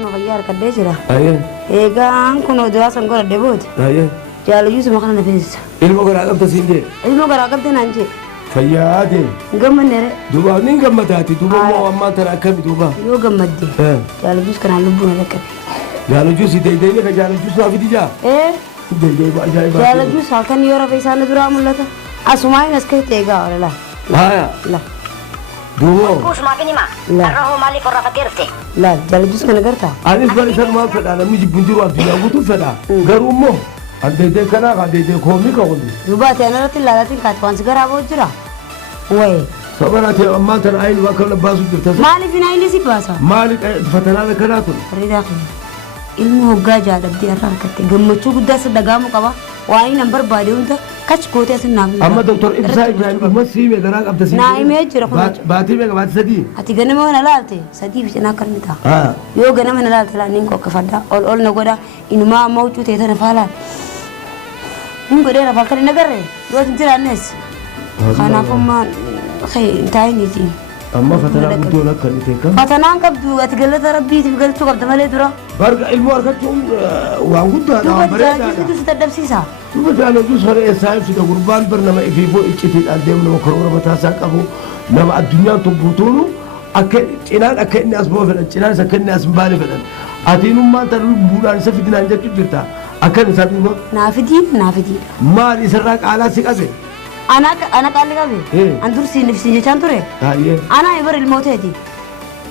كانوا غيار كديجرا أيه إيه كان كانوا دراسة نقول دبوت أيه جالو يوسف ما خلنا فيز المقر عقبت سيندي المقر عقبتنا نجي فيادي قمنا نرى دوبا نين قمتاتي دوبا مو أما ترى كم دوبا يو قمدي جالو يوسف كان لبونا لك جالو جوسي دي لك جالو جوس ما في ديجا إيه دي بأجايب جالو جوس هالكن يورا فيسان درام ولا تا أسمعي نسكت تيجا ولا لا لا لا دوبا كوش ما فيني ما لا. الرهو مالي فرا فكرتي لا جالو جوس كان قرتا أنا إسمعني سر ما فدا أنا ميجي بنديرو الدنيا وتو فدا غير أمه أنت كنا قاعد كومي كوني يبغى أنا رتي لا رتي كاتوان سكرا بوجرا وين صبرت يا أما ترى عين وكل باسو جرت مالي في نايلي سي باسا مالك فتنا كناتون فريدا خي ilmu hoggaa jaadabdii irraa argatte gammachuu guddaa saddagaamuu qaba waa'ee nambar baadee hunda kachi kootee asin naaf amma doktor Ibsaa Ibrahim amma siime garaa qabda siime naa himee jira kun baatii meeqa baatii sadii ati ganama mana laalte sadii fi cinaa kan ta'a yoo ganama na laalte laa nin qoqqafadha ol na godha inumaa amma huccuu ta'e tana faalaan nin godhee lafa kan hin agarre yoo hin jiraannes kanaafummaa taa'iniiti amma fatanaa guddoo lakka ni teekam fatanaan qabdu ati galata rabbiitiif galchuu qabda malee dura barga ilmoo argachuun waan guddaadha duuba waan bareedaadha jaalachisuutu si dadhabsiisa duuba jaalachus hore eessaa ibsita gurbaan bar nama ifiifoo iccitiidhaan deemu nama karoora mataasaa qabu nama addunyaan tubbuutuunu akka cinaan akka inni as boo fedhan cinaan akka inni as hin baane fedhan atiinummaan tan lubbuudhaan isa fidinaan jechuu jirta akkan isaa duuba naafidii maal isarraa qaalaa si qabe ana qalli qabe an dursi nifsi jechaan ture ana ibar ilmooteeti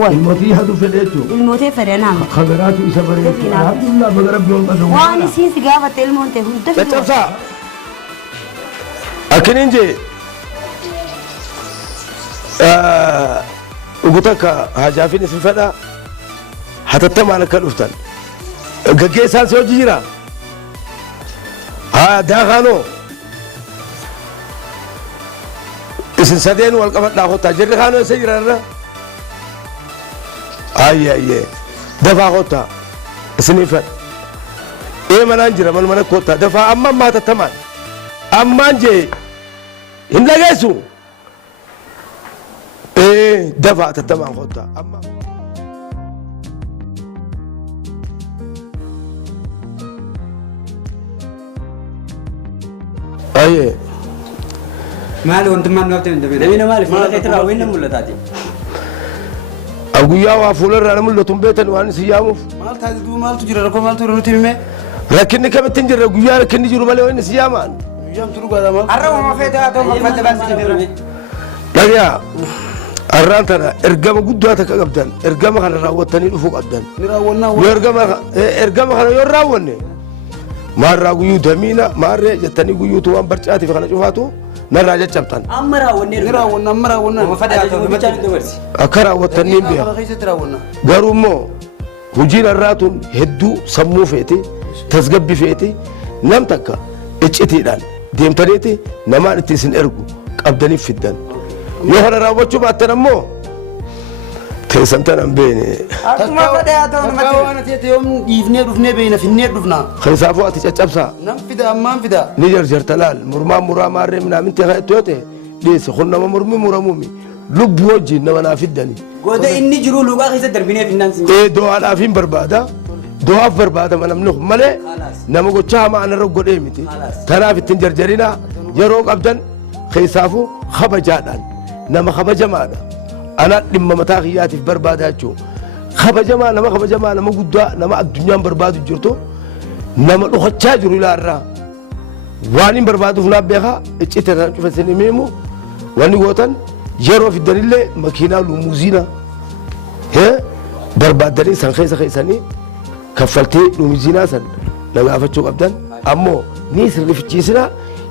way ilmootii hadu fedhe jechuudha ilmootee fedhe naama خبرات وسفرين alhamdulillah بقرب يوم قدوم waan isiin si gaafatte ilmoon ta'e hunda fiduu تشوفها أكن إنجي وقتك هاجافين في فدا حتى تما لك الأفتن جاكي سال سو جيرا ها داخانو اسن سدين والقمت لاخو تاجر خانو سيرا أي دفع خوتا سنيفت إيه منانجرا من كوتا دفع أما ما تتمان أما نجي إن لقيسو إيه دفع تتمان خوتا أما أيه ماله وانت ما نوتين دبينا مالي ما كتر وين ولا تاتي أقول يا وافولر أنا من لطم بيتن وأنا سياموف مال تاتي دو مال تجري ركو مال تورو تيمه لكني كم تنجر أقول يا لكني جرو بالي وين سيامان يوم ترو قال مال أرى ما فيت هذا ما فيت بس كده لا يا أران ترى إرجام قدوة كقبضن إرجام خلنا راوتني لفوق قبضن نراونا إرجام خلنا يراوني ما راجو يدمينا ما رأي جتني جو توان برشاتي فخلنا شوفاتو نراجع جبتان نراونا ما فيت هذا ما تجري دورسي أكره وتنين بيا قرومو هجين الراتون هدو سمو فيتي تسقب فيتي نم تكا اتشتي دان ديم تريتي نمان تيسن ارجو قبضني في الدن يوهر راوتشو باتنمو تيسن تنم بيني ما فيت هذا ما تجري تيجي يوم يفني رفني بينا في النير رفنا خيسافو أتجابسا نم فدا ما فدا نيجر جرتلال مرما ماري من أمين تها توتي ليس خلنا مرمي مرمومي لب وجه نما في الدني قد إني جرو لوكا خيسة دربيني في الناس إيه دعاء الأفين بربادا دعاء بربادا من أمنه ملء نما قتشا ما أنا رجل إيمتي ترى في التنجرجرينا يروق أبدا خيسافو خبجانا نما خبجمانا أنا لما متاخياتي في بربادا شو خبجما نما خبجما نما قدوا نما الدنيا برباد جرتو نما لو خدشا جرو لا را واني بربادو فلا بيها اتشتنا شوف السينميمو واني قوتن يرو في الدليل ماكينة لوموزينا ها بربادري سانخيسا خيساني كفلتي لوموزينا سن نغافتشو أبدان أمو نيس اللي في الجيسنا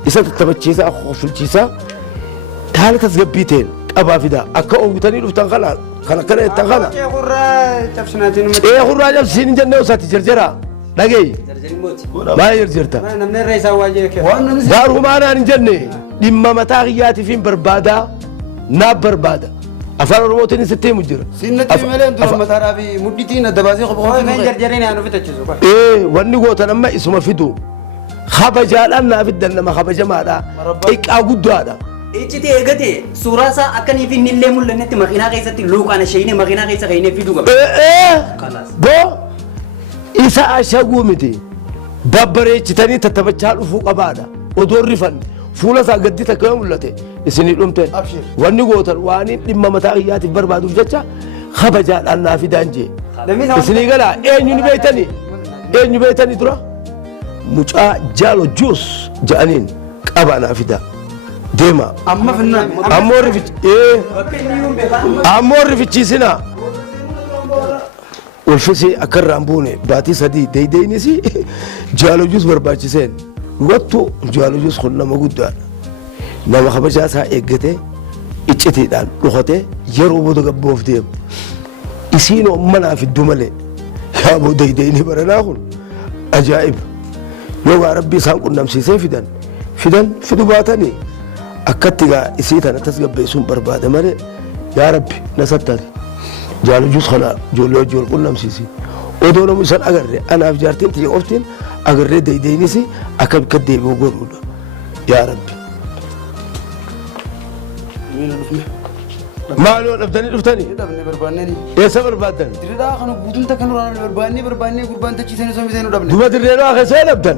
إذا تتبتشيسا أخو في الجيسا تالي تسقبيتين أبا فدا أكا أوتاني لفتان خلا خلا كنا يتخلا يا خورا تفسناتين إيه خورا جبسين جنة وساتي جرجرا لقي ما يرجرتا نمنا الرئيس واجهك دارو ما أنا نجنة لما متاغياتي فين بربادا ناب بربادا أفعل روتين ستة مجرى سنتي ملين دور متارا في مدتين الدباسي خبوا من جرجرين أنا فتشوا إيه واني قوت أنا ما اسمه فيدو خبجال أنا في الدنيا ما خبجة ما هذا إيك أقول هذا إيشتي إيجتي سوراسا أكني في نيل مول لنتي مخينا كيسة لوك أنا شيء مخينا كيسة خيني فيدو إيه بو isa ashaguu miti babbareechitanii tattabachaa dhufuu qabaadha odoon rifan fuula isaa gaddi takka yoo mul'ate isinii dhumteen wanni gootan waan dhimma mataa kiyyaatiif barbaaduuf jecha kabajaadhaan naa fidaan jee isinii galaa eenyu beeytanii dura mucaa jaalo juus ja'aniin qabaa naa fidaa deema ammoo rifichiisinaa ulfisi akarraan buune baatii sadii deeydeenisi jaalo juus barbaachiseen wattu jaalo juus kun nama guddaadha nama kabajaa isaa eeggatee iccitiidhaan dhukatee yeroo booda gabboof deemu isiinoo manaa fiddu malee yaaboo deeydeenii baranaa kun ajaa'iba yoo rabbii isaan qunnamsiisee fidu baatanii akkatti gaa isii tana tasgabbeessuun barbaada malee yaa rabbi na sattari jaalo juus kana ijoollee wajjin wal qunnamsiisi odoo namu isan agarre anaaf jaartiin tiyya oftiin agarree deeydeenisi akka bikka deebi'u godhuudha yaa rabbi maaloo dhabdanii dhuftanii eessa barbaaddan Dirreedhaa kana guutumta kan barbaannee gurbaan tachiisanii sombisanii dhabne. duba dirreedhaa keessaa dhabdan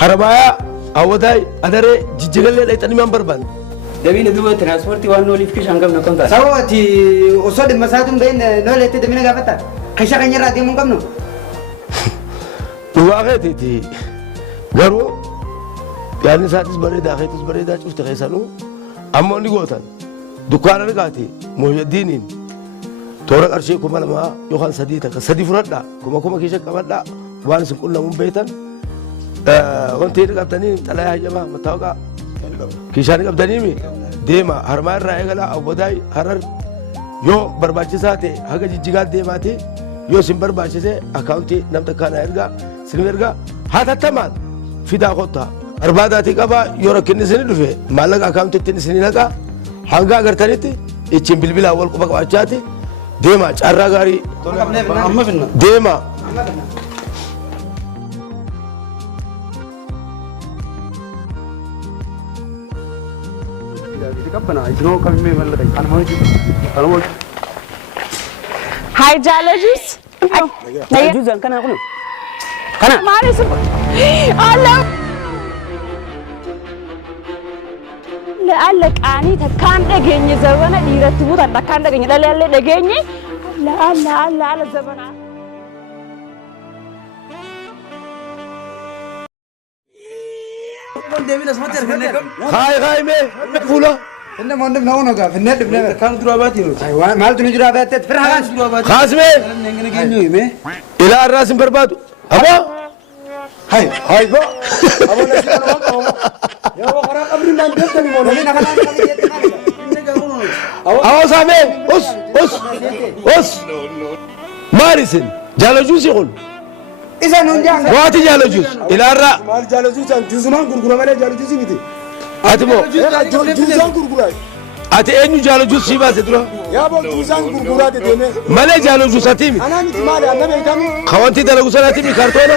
haramaayaa awwataay adaree jijjigallee dhayxanii maan barbaanne Dabina duba transportii waan nooliif kishaan qabna kan ta'a. Sabaati osoo dhimma isaatu hin bahin nooleetti dabina gaafata. Kisha kan irraa deemuu hin qabnu. Dhugaa keetiiti garuu yaadni isaatis bareedaa keetis bareedaa cufte keessanuu ammoo ni gootan dukkaana argaati mooyaddiiniin toora qarshii 2,000 yookaan 3 takka 3 fudhadhaa 1,000 keessa qabadhaa waan isin qunnamuun beektan wanti inni qabdanii xalayaa hayyamaa mattaawaqaa kishaan qabdanii deema harmaa irraa eegalaa awwadaay harar yoo barbaachisaa ta'e haga jijjigaa deemaati yoo isin barbaachise akkaawuntii namta kana ergaa isin ergaa haa tattamaan fidaa kottaa barbaadaatii qabaa yoo rakkinni isin dhufe maallaqa akkaawuntiitti isin naqaa hanga agartanitti ittiin bilbilaa wal quba qabaachaati deema carraa gaarii deema Hi, Jalajus. Juusan kana kunu. Kana. Maali sun? Allah. Alla qaanii takkaan dhageenye zabana dhiiratti buutan takkaan dhageenye dhalaallee dhageenye alla zabana. Hai mee fuula Inna mandem na ono gaaf inna dibne kan dura baati no. Maal tuni dura baati fir hagan dura baati. kaas mee Ngene genyo ime. ilaa irraa isin barbaadu aboo Hai bo. Abo na sikano waka abo. Ya wo qara qabri man deftani mo. Ni na kana ka yette kana. Inne ga ono. awoo saamee us maalisin jaalajuusi kun Isa nun janga. waati jaalajuus ilaa irraa Maal jaalajuusan juusumaan gurgura malee jaalajuusi miti. ati moo Juusaan gurguraa. ati eenyu jaalajuus sii baase dura Yaa boo juusaan gurguraa deemee. malee jaalajuusati mi Anaa miti maali anna beekami. kawanti dalagu sanati mi kartoona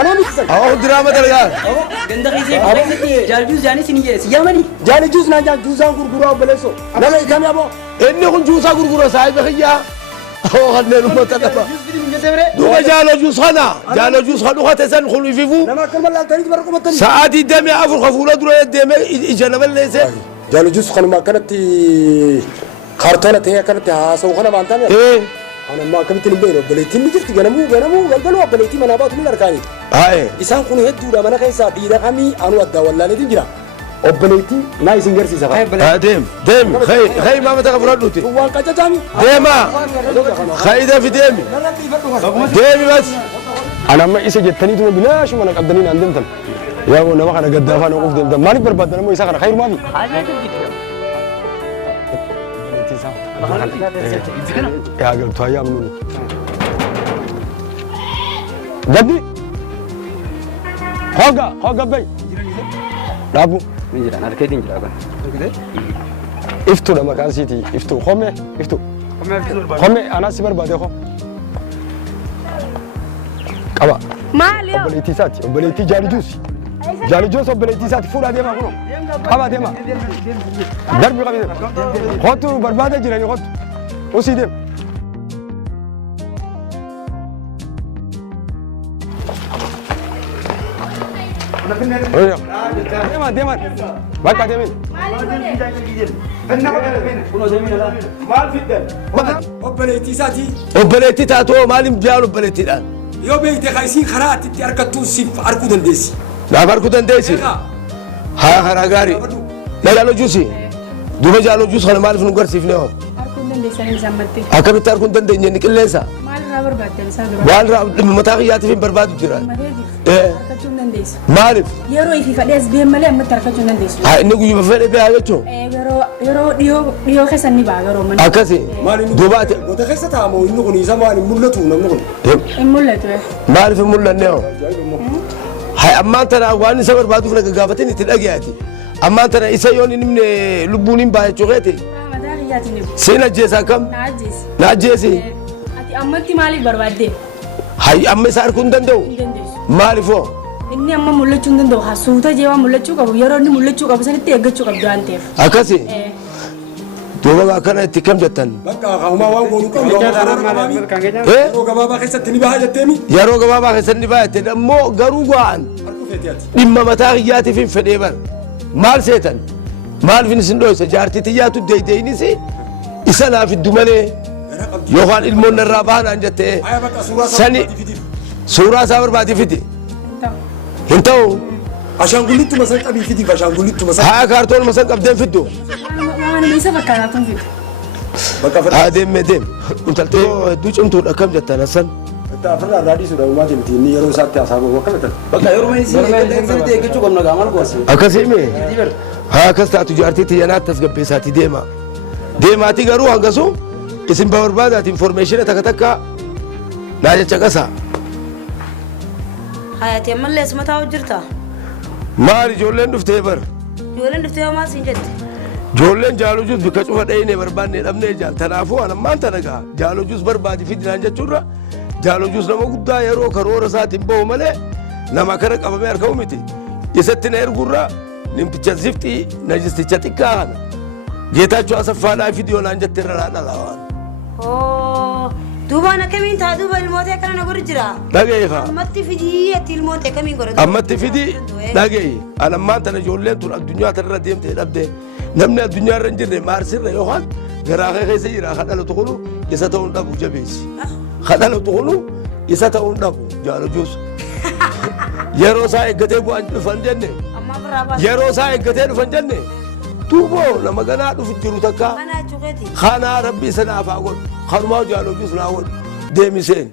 Anaa miti san. awoo diraama dalagaa Ganda khise jalju jani siniye siyamani. Jaalajuus naan jaan juusaan gurguraa obboleesso. Anna beekami aboo. inni kun juusaa gurgura saahiba kiyyaa awoo kanneen ummata dhaba duuba jaalajuus kana jaalajuus kan dhukate san kun ififu Nama akka malaaltaniiti bara qubatanii. sa'aatii damee afur ka fuula dura deemee ija nama leesse Jaalajuus kanuma akkanatti kaartoona ta'ee akkanatti haasa'u kana waan ta'eef. Anamma akkamitti hin beekne obboleettiin ni jirti ganamuu galgaluu obboleettii manaa baatu ni argaani. haye Isaan kun hedduudha mana keessaa dhiira kamii anu addaa wallaaleetiin jira. Obboleettii naa isin garsiisa. deem khay maamata ka fudhadhuuti Waan qacacaami. deema khayda fi deemi deemi bas Anamma isa jettaniituma binaashi mana qabdanii naan deemtan. Yaa nama kana gaddaafaa na quuf deemtan. Maaliif barbaaddan ammoo isa kana khayrumaa fi? Yaa galtu hayyaa amnuuni. Gaddi. Hogga bay. Dhaabu. Injira narkeetiin jira kan. Iftuudha maqaan isiiti. Iftuu. Iftuu. Homme anaa si barbaade hoo. Qaba. Maali yoo? Obboleettii isaati. Obboleettii jaalajuusi. Jaalajuus obboleettii isaati. Fuudhaa deemaa kunoo. Qaba deemaa. Darbi qabi deema. Kottu barbaada jiranii kottu. Usii deema. deeman bakka deemin obboleettii isaatii obboleettii taatoo maaliif jaalu obboleettiidhaan yoo beekte ka isiin karaa atitti argattuun siif arguu dandeessi naaf arguu dandeessi haa karaa gaarii na jaaloo juusi duuba jaaloo juus kana maaliif nu garsiifne hoo akkamitti arguu hin dandeenye inni qilleensa waan mataa kiyyaatiif hin barbaadu jira maaliif yeroo ifi fadhees deem malee ammatti harkachuu hin dandeessu. Inni guyyuma fedhe beekaa jechuun yeroo dhiyoo keessa ni ba'a garuu mana. akkasi duubaate goota keessa taa'amoo inni kun isa maal hin mul'atu namni kun hin mul'atu maaliif hin mul'anne hoo hay ammaan tana waan isa barbaaduuf na gaggaafatin itti dhagayaati ammaan tana isa yoon hin himne lubbuun hin ba'a jechuu keeti mataa kiyyaatiin himu. siin ajjeesa akkam Na ajjeesi. na ajjeesi Ati ammatti maaliif barbaadde? hay amma isa arguu hin danda'u Hin dandeessu. maaliif hoo Inni amma mul'achuu hin danda'u. Hasuuta jeewaa mul'achuu qabu. Yeroo inni mul'achuu qabu sanitti eeggachuu qabdu waan ta'eef. akkasi duuba akkana itti kam jettan bakka haahumaa waan goonuu qabu yeroo gabaabaa keessatti ni baha jetteemi yeroo gabaabaa keessatti ni baay'atte ammoo garuu go'an harkuu feetiyaati dhimma mataa kiyyaatiif hin fedhee bar maal seetan maaliif isin dhoysa jaartii xiyyaatu deeydeeynis isa naaf iddu malee yookaan ilmoon irraa baanaan jettee aya bakka suuraa sani suuraa isaa barbaadii fidi hin ta'u ashaangullittuma san qabii fidi ashaangullittuma san haa kaartoon masan qabdeen fiddu Waan isa fakkaataatuun fidu. bakka fedha haa deemee deem intaltee hedduu cimtuudha akkam jettan assan itti afirraa irraa dhiisuudha uumaa jirti inni yeroo isaatti haasaabu akka bitan Bakka yeroo inni siin eeggachuu qabna gaamal goose. akkasii mee haa akkas taatu jaartii tiyyanaatti as gabbeessaatii deema deemaatii garuu hangasu isin barbaadaati informeeshina takka takka naa jecha qasa Hayatee mallee asuma taa'u jirta. maal ijoolleen dhuftee bar Ijoolleen dhuftee homaa siin jette. ijoolleen jaalujuus bika cufa dhayine barbaanne dhabnee jaal tanaafuu anammaan tana gaa jaalujuus barbaadi fidinaan jechuurra jaalujuus nama guddaa yeroo karoora isaatiin bahu malee nama kana qabamee harkamu miti isatti na ergurra nimticha ziftii najisticha xiqqaa kana geetaachuu asaffaadhaa fidiyoo naan jette irra dhala waan Duubaan akkamiin taa duuba ilmootee akkana na godhu jira. dhagee kaa Ammatti fidii ati ilmootee akkamiin godhatu. ammatti fidi dhagee anammaan tana ijoolleen tun addunyaa tanarra deemtee dhabdee namni addunyaa irra hin jirre maarsirra yookaan garaa kee keessa jira kadhalatu kunu isa ta'uun dhabu jabeessi kadhalatu kunu isa ta'uun dhabu jaalujuus yeroo isaa eeggatee bu'aan dhufan jenne Ammaa birraa baasa. yeroo isaa eeggatee dhufan jenne tuuboo nama ganaa dhufu jiru takka Kanaa cuqeeti. kanaa rabbi isa naaf haa godhu kanumaa jaalujuus naa godhu deemiseen